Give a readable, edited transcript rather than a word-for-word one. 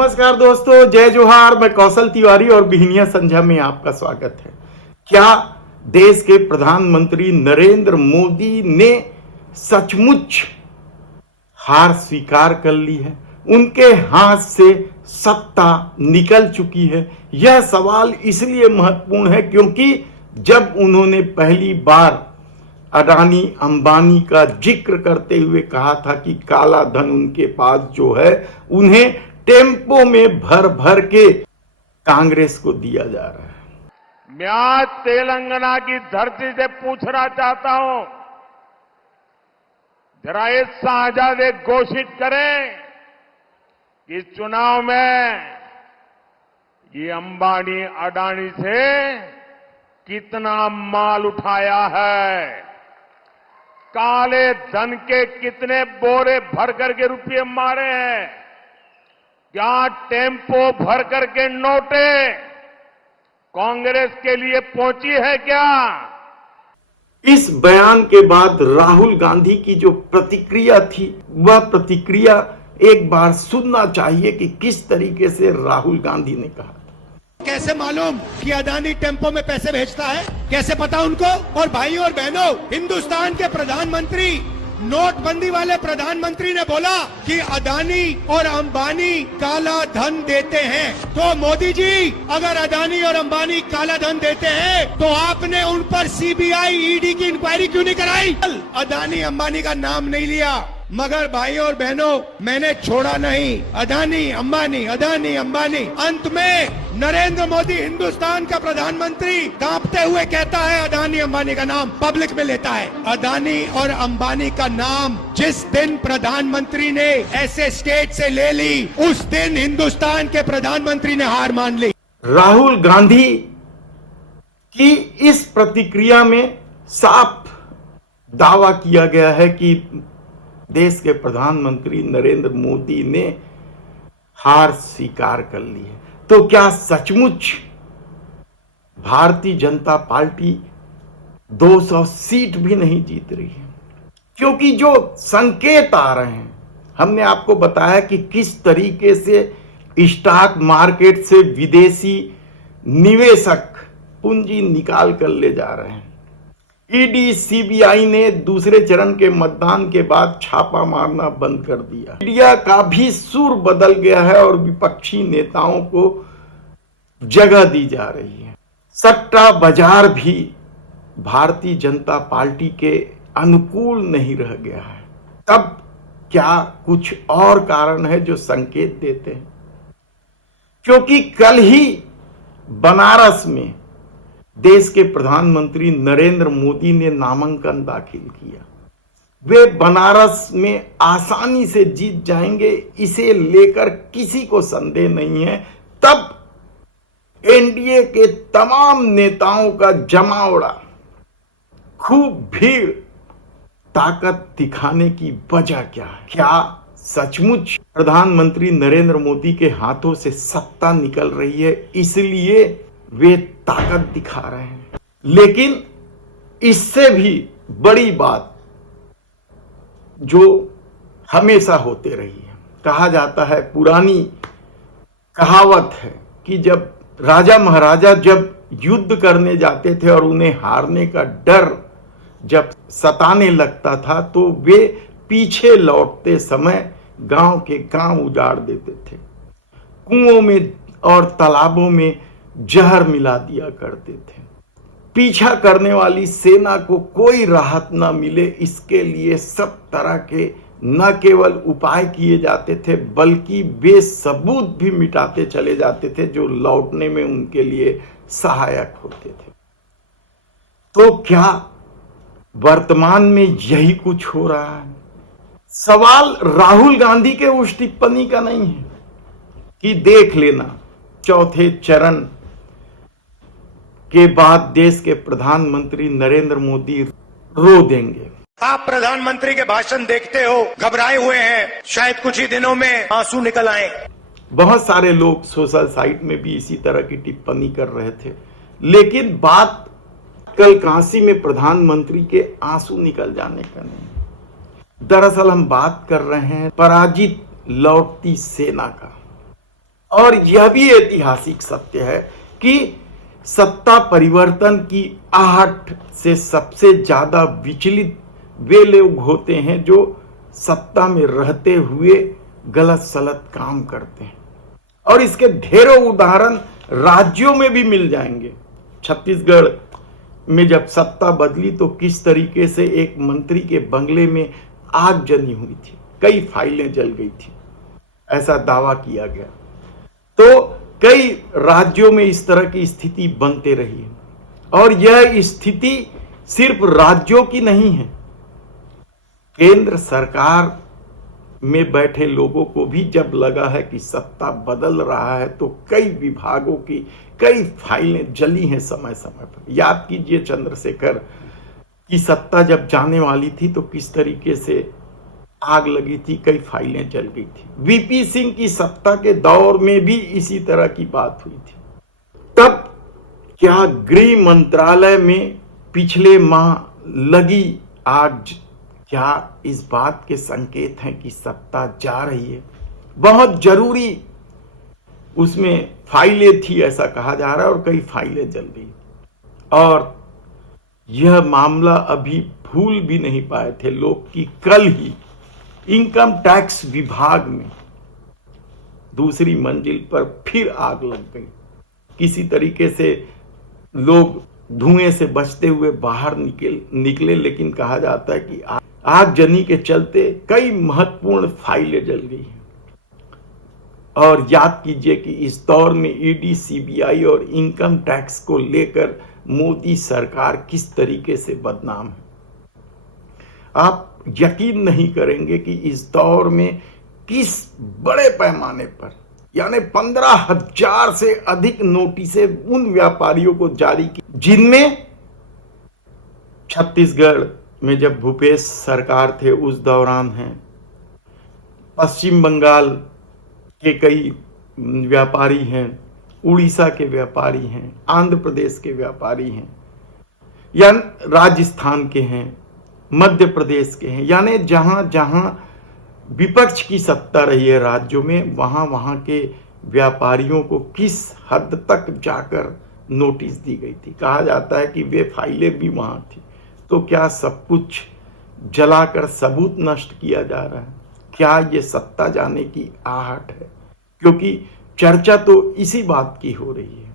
नमस्कार दोस्तों, जय जोहार। मैं कौशल तिवारी और बिहनिया संध्या में आपका स्वागत है। क्या देश के प्रधानमंत्री नरेंद्र मोदी ने सचमुच हार स्वीकार कर ली है? उनके हाथ से सत्ता निकल चुकी है? यह सवाल इसलिए महत्वपूर्ण है क्योंकि जब उन्होंने पहली बार अडानी अंबानी का जिक्र करते हुए कहा था कि काला धन उनके पास जो है उन्हें टेम्पो में भर भर के कांग्रेस को दिया जा रहा है। मैं आज तेलंगाना की धरती से पूछना चाहता हूं, जरा ये शाहजादे घोषित करें कि इस चुनाव में ये अंबानी अडानी से कितना माल उठाया है, काले धन के कितने बोरे भर करके रुपये मारे हैं, क्या टेम्पो भर करके नोटे कांग्रेस के लिए पहुंची है क्या? इस बयान के बाद राहुल गांधी की जो प्रतिक्रिया थी, वह प्रतिक्रिया एक बार सुनना चाहिए कि किस तरीके से राहुल गांधी ने कहा। कैसे मालूम कि अडानी टेम्पो में पैसे भेजता है? कैसे पता उनको? और भाइयों और बहनों, हिंदुस्तान के प्रधानमंत्री, नोटबंदी वाले प्रधानमंत्री ने बोला कि अडानी और अंबानी काला धन देते हैं। तो मोदी जी, अगर अडानी और अंबानी काला धन देते हैं तो आपने उन पर सीबीआई ईडी की इंक्वायरी क्यों नहीं कराई? अडानी अंबानी का नाम नहीं लिया, मगर भाइयों और बहनों, मैंने छोड़ा नहीं। अडानी अंबानी, अडानी अंबानी। अंत में नरेंद्र मोदी, हिंदुस्तान का प्रधानमंत्री, कांपते हुए कहता है अडानी अंबानी का नाम पब्लिक में लेता है। अडानी और अंबानी का नाम जिस दिन प्रधानमंत्री ने ऐसे स्टेट से ले ली, उस दिन हिंदुस्तान के प्रधानमंत्री ने हार मान ली। राहुल गांधी की इस प्रतिक्रिया में साफ दावा किया गया है कि देश के प्रधानमंत्री नरेंद्र मोदी ने हार स्वीकार कर ली है। तो क्या सचमुच भारतीय जनता पार्टी 200 सीट भी नहीं जीत रही है? क्योंकि जो संकेत आ रहे हैं, हमने आपको बताया कि किस तरीके से स्टॉक मार्केट से विदेशी निवेशक पूंजी निकाल कर ले जा रहे हैं। ईडी सीबीआई ने दूसरे चरण के मतदान के बाद छापा मारना बंद कर दिया। मीडिया का भी सुर बदल गया है और विपक्षी नेताओं को जगह दी जा रही है। सट्टा बाजार भी भारतीय जनता पार्टी के अनुकूल नहीं रह गया है। तब क्या कुछ और कारण है जो संकेत देते हैं? क्योंकि कल ही बनारस में देश के प्रधानमंत्री नरेंद्र मोदी ने नामांकन दाखिल किया। वे बनारस में आसानी से जीत जाएंगे, इसे लेकर किसी को संदेह नहीं है। तब एनडीए के तमाम नेताओं का जमावड़ा, खूब भीड़, ताकत दिखाने की वजह क्या है? क्या सचमुच प्रधानमंत्री नरेंद्र मोदी के हाथों से सत्ता निकल रही है, इसलिए वे ताकत दिखा रहे हैं? लेकिन इससे भी बड़ी बात जो हमेशा होते रही है, कहा जाता है, पुरानी कहावत है कि जब राजा महाराजा जब युद्ध करने जाते थे और उन्हें हारने का डर जब सताने लगता था तो वे पीछे लौटते समय गांव के गांव उजाड़ देते थे, कुओं में और तालाबों में जहर मिला दिया करते थे। पीछा करने वाली सेना को कोई राहत न मिले, इसके लिए सब तरह के न केवल उपाय किए जाते थे बल्कि बेसबूत भी मिटाते चले जाते थे जो लौटने में उनके लिए सहायक होते थे। तो क्या वर्तमान में यही कुछ हो रहा है? सवाल राहुल गांधी के उस टिप्पणी का नहीं है कि देख लेना चौथे चरण के बाद देश के प्रधानमंत्री नरेंद्र मोदी रो देंगे। आप प्रधानमंत्री के भाषण देखते हो, घबराए हुए हैं, शायद कुछ ही दिनों में आंसू निकल आए। बहुत सारे लोग सोशल साइट में भी इसी तरह की टिप्पणी कर रहे थे, लेकिन बात कल काशी में प्रधानमंत्री के आंसू निकल जाने का नहीं। दरअसल हम बात कर रहे हैं पराजित लौटती सेना का। और यह भी ऐतिहासिक सत्य है कि सत्ता परिवर्तन की आहट से सबसे ज्यादा विचलित वे लोग होते हैं जो सत्ता में रहते हुए गलत सलत काम करते हैं। और इसके ढेरों उदाहरण राज्यों में भी मिल जाएंगे। छत्तीसगढ़ में जब सत्ता बदली तो किस तरीके से एक मंत्री के बंगले में आगजनी हुई थी, कई फाइलें जल गई थी, ऐसा दावा किया गया। तो कई राज्यों में इस तरह की स्थिति बनते रही है और यह स्थिति सिर्फ राज्यों की नहीं है, केंद्र सरकार में बैठे लोगों को भी जब लगा है कि सत्ता बदल रहा है तो कई विभागों की कई फाइलें जली हैं समय समय पर। याद कीजिए चंद्रशेखर की सत्ता जब जाने वाली थी तो किस तरीके से आग लगी थी, कई फाइलें जल गई थी। वीपी सिंह की सत्ता के दौर में भी इसी तरह की बात हुई थी। तब क्या गृह मंत्रालय में पिछले माह लगी आग क्या इस बात के संकेत हैं कि सत्ता जा रही है? बहुत जरूरी उसमें फाइलें थी ऐसा कहा जा रहा है और कई फाइलें जल गई और यह मामला अभी भूल भी नहीं पाए थे लोग कि कल ही इनकम टैक्स विभाग में दूसरी मंजिल पर फिर आग लग गई। किसी तरीके से लोग धुएं से बचते हुए बाहर निकले लेकिन कहा जाता है कि आगजनी के चलते कई महत्वपूर्ण फाइलें जल गई हैं। और याद कीजिए कि इस दौर में ईडी, सीबीआई और इनकम टैक्स को लेकर मोदी सरकार किस तरीके से बदनाम है। आप यकीन नहीं करेंगे कि इस दौर में किस बड़े पैमाने पर यानी 15,000 से अधिक नोटिसें उन व्यापारियों को जारी की जिनमें छत्तीसगढ़ में जब भूपेश सरकार थे उस दौरान हैं, पश्चिम बंगाल के कई व्यापारी हैं, उड़ीसा के व्यापारी हैं, आंध्र प्रदेश के व्यापारी हैं, या राजस्थान के हैं, मध्य प्रदेश के हैं। यानी जहां जहां विपक्ष की सत्ता रही है राज्यों में वहां वहां के व्यापारियों को किस हद तक जाकर नोटिस दी गई थी। कहा जाता है कि वे फाइलें भी वहां थी। तो क्या सब कुछ जलाकर सबूत नष्ट किया जा रहा है? क्या ये सत्ता जाने की आहट है? क्योंकि चर्चा तो इसी बात की हो रही है।